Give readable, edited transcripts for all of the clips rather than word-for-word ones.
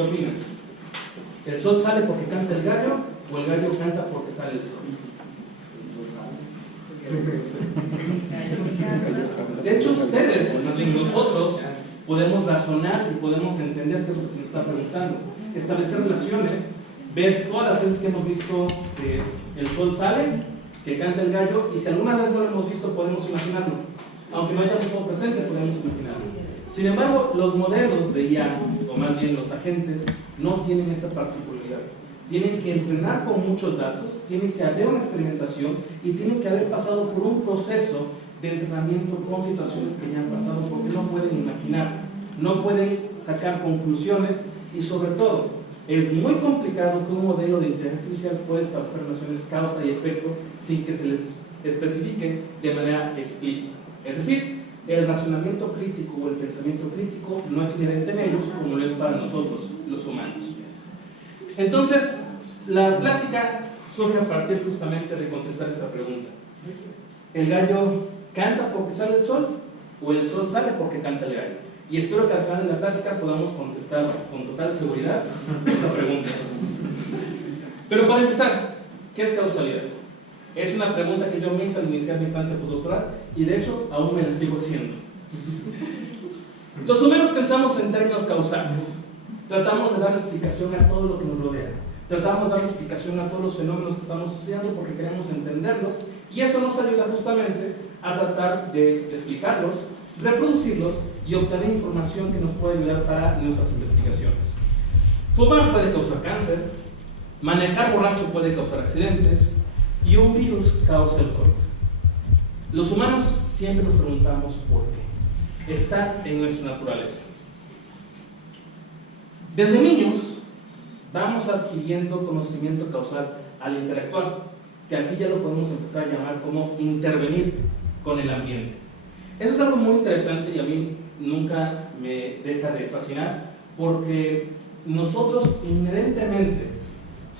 ¿Qué opinan? ¿El sol sale porque canta el gallo o el gallo canta porque sale el sol? De hecho, ustedes, más bien nosotros, podemos razonar y podemos entender qué es lo que se nos está preguntando. Establecer relaciones, ver todas las veces que hemos visto que el sol sale, que canta el gallo, y si alguna vez no lo hemos visto, podemos imaginarlo. Aunque no hayamos estado presente, podemos imaginarlo. Sin embargo, los modelos de IA, o más bien los agentes, no tienen esa particularidad. Tienen que entrenar con muchos datos, tienen que haber una experimentación y tienen que haber pasado por un proceso de entrenamiento con situaciones que ya han pasado, porque no pueden imaginar, no pueden sacar conclusiones y sobre todo, es muy complicado que un modelo de inteligencia artificial pueda establecer relaciones causa y efecto sin que se les especifique de manera explícita. Es decir, el razonamiento crítico o el pensamiento crítico no es inherente en ellos como lo es para nosotros, los humanos. Entonces, la plática surge a partir justamente de contestar esta pregunta. ¿El gallo canta porque sale el sol o el sol sale porque canta el gallo? Y espero que al final de la plática podamos contestar con total seguridad esta pregunta. Pero para empezar, ¿qué es causalidad? Es una pregunta que yo me hice al iniciar mi estancia postdoctoral y de hecho aún me la sigo haciendo. Los humanos pensamos en términos causales. Tratamos de dar explicación a todo lo que nos rodea. Tratamos de dar explicación a todos los fenómenos que estamos estudiando porque queremos entenderlos y eso nos ayuda justamente a tratar de explicarlos, reproducirlos y obtener información que nos puede ayudar para nuestras investigaciones. Fumar puede causar cáncer, manejar borracho puede causar accidentes y un virus causa el COVID. Los humanos siempre nos preguntamos por qué. Está en nuestra naturaleza. Desde niños vamos adquiriendo conocimiento causal al interactuar, que aquí ya lo podemos empezar a llamar como intervenir con el ambiente. Eso es algo muy interesante y a mí nunca me deja de fascinar porque nosotros inherentemente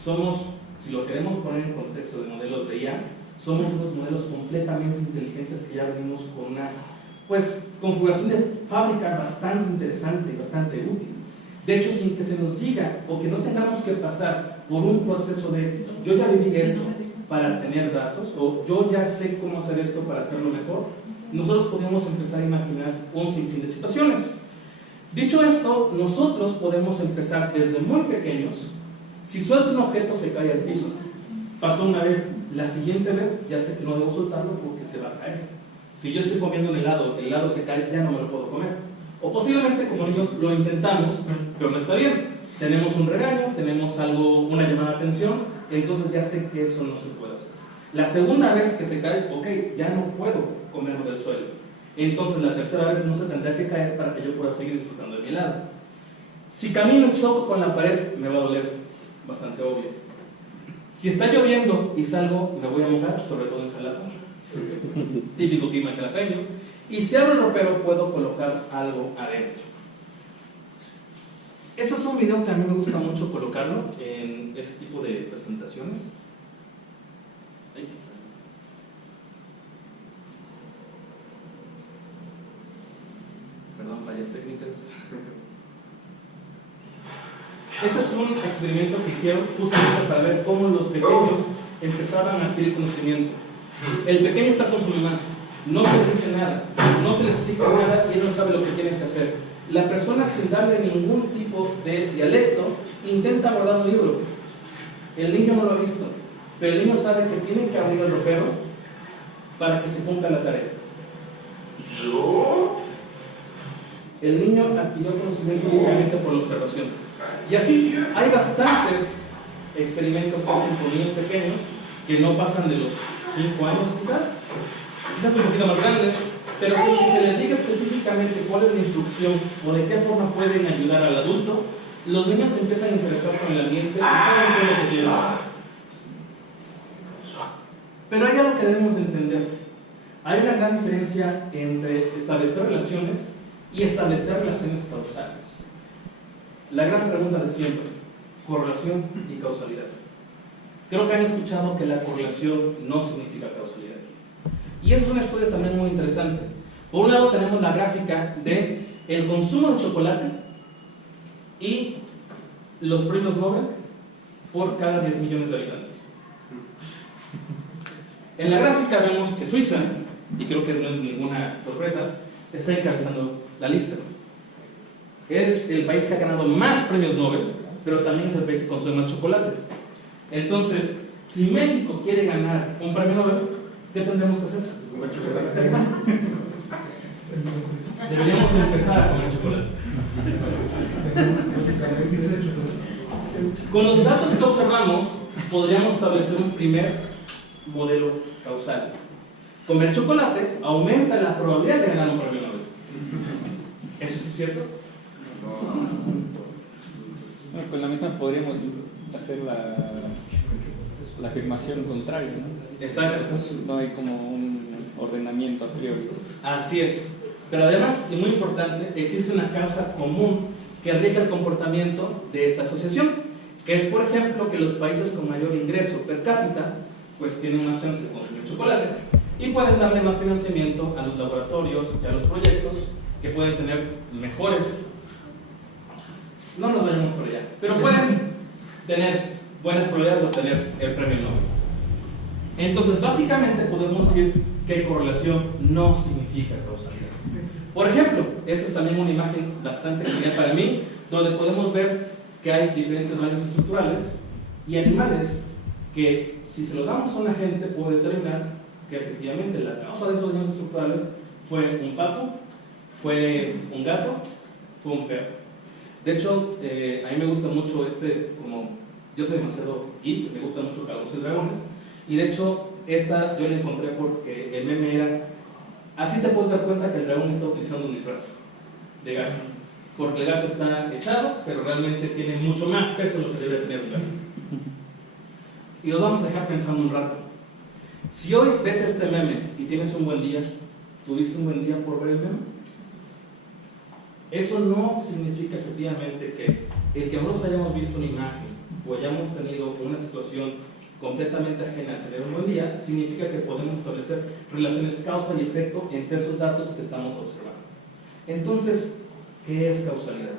somos, si lo queremos poner en contexto de modelos de IA, somos unos modelos completamente inteligentes que ya venimos con una configuración de fábrica bastante interesante y bastante útil. De hecho, sin que se nos diga o que no tengamos que pasar por un proceso de yo ya viví esto para tener datos o yo ya sé cómo hacer esto para hacerlo mejor, nosotros podemos empezar a imaginar un sinfín de situaciones. Dicho esto, nosotros podemos empezar desde muy pequeños. Si suelto un objeto se cae al piso. Pasó una vez, la siguiente vez ya sé que no debo soltarlo porque se va a caer. Si yo estoy comiendo un helado, el helado se cae, ya no me lo puedo comer. O posiblemente como niños lo intentamos, pero no está bien. Tenemos un regaño, tenemos algo, una llamada de atención, entonces ya sé que eso no se puede hacer. La segunda vez que se cae, ok, ya no puedo comerlo del suelo. Entonces la tercera vez no se tendrá que caer para que yo pueda seguir disfrutando de mi helado. Si camino y choco con la pared, me va a doler, bastante obvio. Si está lloviendo y salgo, me voy a mojar, sobre todo en Jalapa. Típico clima jalapeño. Y si abro el ropero, puedo colocar algo adentro. Ese es un video que a mí me gusta mucho colocarlo en ese tipo de presentaciones. Ahí. Perdón, fallas técnicas. Este es un experimento que hicieron justamente para ver cómo los pequeños empezaban a adquirir conocimiento. El pequeño está con su mamá, no se le dice nada, no se le explica nada y él no sabe lo que tiene que hacer. La persona, sin darle ningún tipo de dialecto, intenta abordar un libro. El niño no lo ha visto, pero el niño sabe que tiene que abrir el ropero para que se cumpla la tarea. ¿Yo? El niño adquirió conocimiento únicamente por la observación. Y así hay bastantes experimentos que hacen con niños pequeños que no pasan de los 5 años quizás un poquito más grandes, pero sin que se les diga específicamente cuál es la instrucción o de qué forma pueden ayudar al adulto, los niños empiezan a interactuar con el ambiente y saben qué es lo que quieren hacer. Pero hay algo que debemos entender. Hay una gran diferencia entre establecer relaciones y establecer relaciones causales. La gran pregunta de siempre: correlación y causalidad. Creo que han escuchado que la correlación no significa causalidad. Y ese es un estudio también muy interesante. Por un lado tenemos la gráfica de el consumo de chocolate y los premios Nobel por cada 10 millones de habitantes. En la gráfica vemos que Suiza, y creo que no es ninguna sorpresa, está encabezando la lista. Es el país que ha ganado más premios Nobel, pero también es el país que consume más chocolate. Entonces, si México quiere ganar un premio Nobel, ¿qué tendremos que hacer? Comer chocolate. Deberíamos empezar a comer chocolate. Con los datos que observamos, podríamos establecer un primer modelo causal. Comer chocolate aumenta la probabilidad de ganar un premio Nobel. ¿Eso sí es cierto? Bueno, con la misma podríamos hacer la afirmación contraria, ¿no? Exacto. No hay como un ordenamiento a priori. Así es. Pero además, y muy importante, existe una causa común que rige el comportamiento de esa asociación, que es, por ejemplo, que los países con mayor ingreso per cápita pues tienen más chance de consumir chocolate y pueden darle más financiamiento a los laboratorios y a los proyectos que pueden tener mejores, no nos vayamos por allá, pero pueden tener buenas probabilidades de obtener el premio Nobel. Entonces, básicamente podemos decir que correlación no significa causalidad. Por ejemplo, esa es también una imagen bastante genial para mí, donde podemos ver que hay diferentes daños estructurales y animales que, si se lo damos a una gente, puede determinar que efectivamente la causa de esos daños estructurales fue un pato, fue un gato, fue un perro. De hecho, a mí me gusta mucho como yo soy demasiado geek, me gusta mucho Calabozos y Dragones, y de hecho esta yo la encontré porque el meme era, así te puedes dar cuenta que el dragón está utilizando un disfraz de gato, porque el gato está echado, pero realmente tiene mucho más peso de lo que debe tener un gato. Y lo vamos a dejar pensando un rato. Si hoy ves este meme y tienes un buen día, ¿tuviste un buen día por ver el meme? Eso no significa efectivamente que el que nosotros hayamos visto una imagen o hayamos tenido una situación completamente ajena a tener un buen día, significa que podemos establecer relaciones causa y efecto entre esos datos que estamos observando. Entonces, ¿qué es causalidad?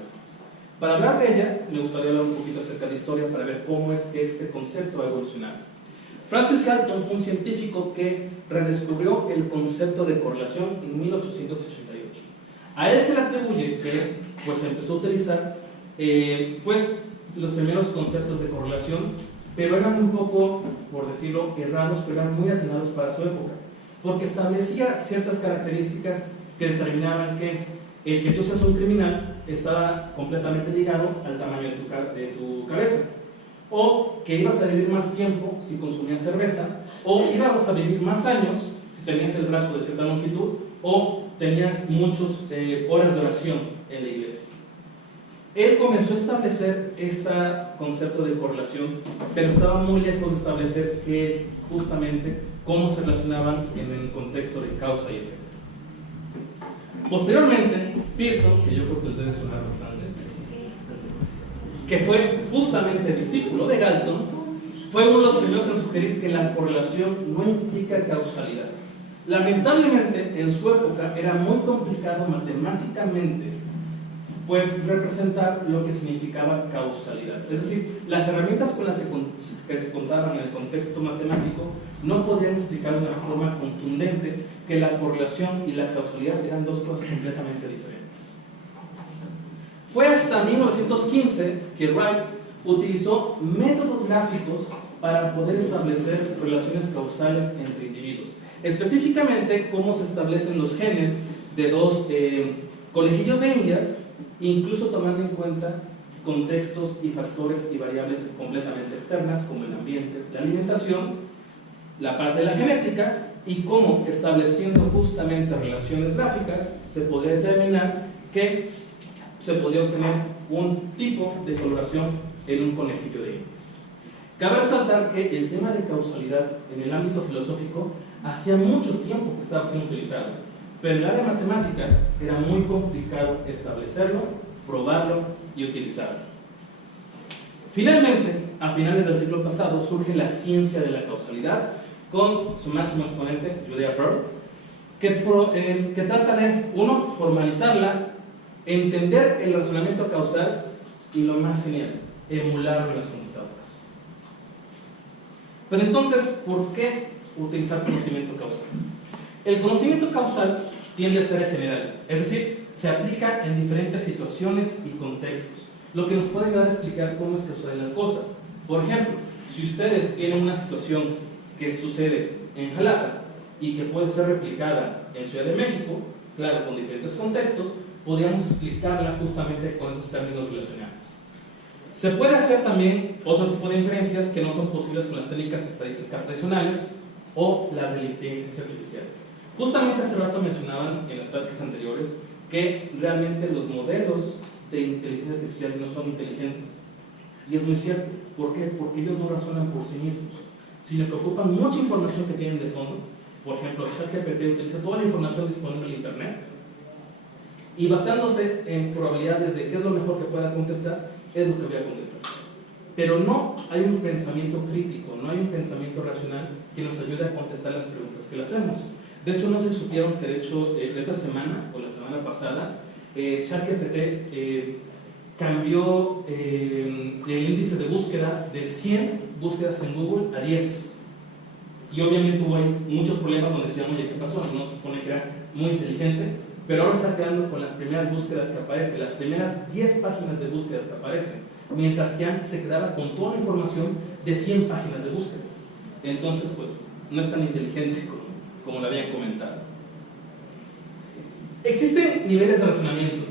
Para hablar de ella, me gustaría hablar un poquito acerca de historia para ver cómo es que este concepto ha evolucionado. Francis Galton fue un científico que redescubrió el concepto de correlación en 1888. A él se le atribuye que pues, empezó a utilizar pues, los primeros conceptos de correlación, pero eran un poco, por decirlo, errados, pero eran muy atinados para su época, porque establecía ciertas características que determinaban que el que tú seas un criminal estaba completamente ligado al tamaño de tu cabeza, o que ibas a vivir más tiempo si consumías cerveza, o ibas a vivir más años si tenías el brazo de cierta longitud, o tenías muchas horas de oración en la iglesia. Él comenzó a establecer este concepto de correlación, pero estaba muy lejos de establecer qué es justamente cómo se relacionaban en el contexto de causa y efecto. Posteriormente, Pearson, que yo creo que les debe sonar bastante, que fue justamente discípulo de Galton, fue uno de los primeros en sugerir que la correlación no implica causalidad. Lamentablemente, en su época era muy complicado matemáticamente pues representar lo que significaba causalidad. Es decir, las herramientas con las que se contaban en el contexto matemático no podían explicar de una forma contundente que la correlación y la causalidad eran dos cosas completamente diferentes. Fue hasta 1915 que Wright utilizó métodos gráficos para poder establecer relaciones causales entre individuos. Específicamente, cómo se establecen los genes de dos conejillos de indias, incluso tomando en cuenta contextos y factores y variables completamente externas, como el ambiente, la alimentación, la parte de la genética, y cómo, estableciendo justamente relaciones gráficas, se podía determinar que se podía obtener un tipo de coloración en un conejillo de indias. Cabe resaltar que el tema de causalidad en el ámbito filosófico hacía mucho tiempo que estaba siendo utilizado, pero en el área matemática era muy complicado establecerlo, probarlo y utilizarlo. Finalmente, a finales del siglo pasado, surge la ciencia de la causalidad con su máximo exponente, Judea Pearl, que trata de, uno, formalizarla, entender el razonamiento causal y, lo más genial, emularlo en las computadoras. Pero entonces, ¿por qué utilizar conocimiento causal? El conocimiento causal tiende a ser general, es decir, se aplica en diferentes situaciones y contextos, lo que nos puede ayudar a explicar cómo es que suceden las cosas. Por ejemplo, si ustedes tienen una situación que sucede en Jalapa y que puede ser replicada en Ciudad de México, claro, con diferentes contextos, podríamos explicarla justamente con esos términos relacionados. Se puede hacer también otro tipo de inferencias que no son posibles con las técnicas estadísticas tradicionales o las de la inteligencia artificial. Justamente hace rato mencionaban en las prácticas anteriores que realmente los modelos de inteligencia artificial no son inteligentes. Y es muy cierto. ¿Por qué? Porque ellos no razonan por sí mismos, sino que ocupan mucha información que tienen de fondo. Por ejemplo, ChatGPT utiliza toda la información disponible en Internet y basándose en probabilidades de qué es lo mejor que pueda contestar, es lo que voy a contestar. Pero no hay un pensamiento crítico, no hay un pensamiento racional que nos ayude a contestar las preguntas que le hacemos. De hecho, no se supieron que esta semana o la semana pasada ChatGPT cambió el índice de búsqueda de 100 búsquedas en Google a 10. Y obviamente hubo muchos problemas donde decían, oye, ¿qué pasó? No se supone que era muy inteligente, pero ahora está quedando con las primeras búsquedas que aparecen, las primeras 10 páginas de búsquedas que aparecen, mientras que antes se quedaba con toda la información de 100 páginas de búsqueda. Entonces, pues, no es tan inteligente como lo habían comentado. Existen niveles de razonamiento,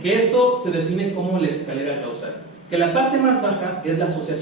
que esto se define como la escalera causal, que la parte más baja es la asociación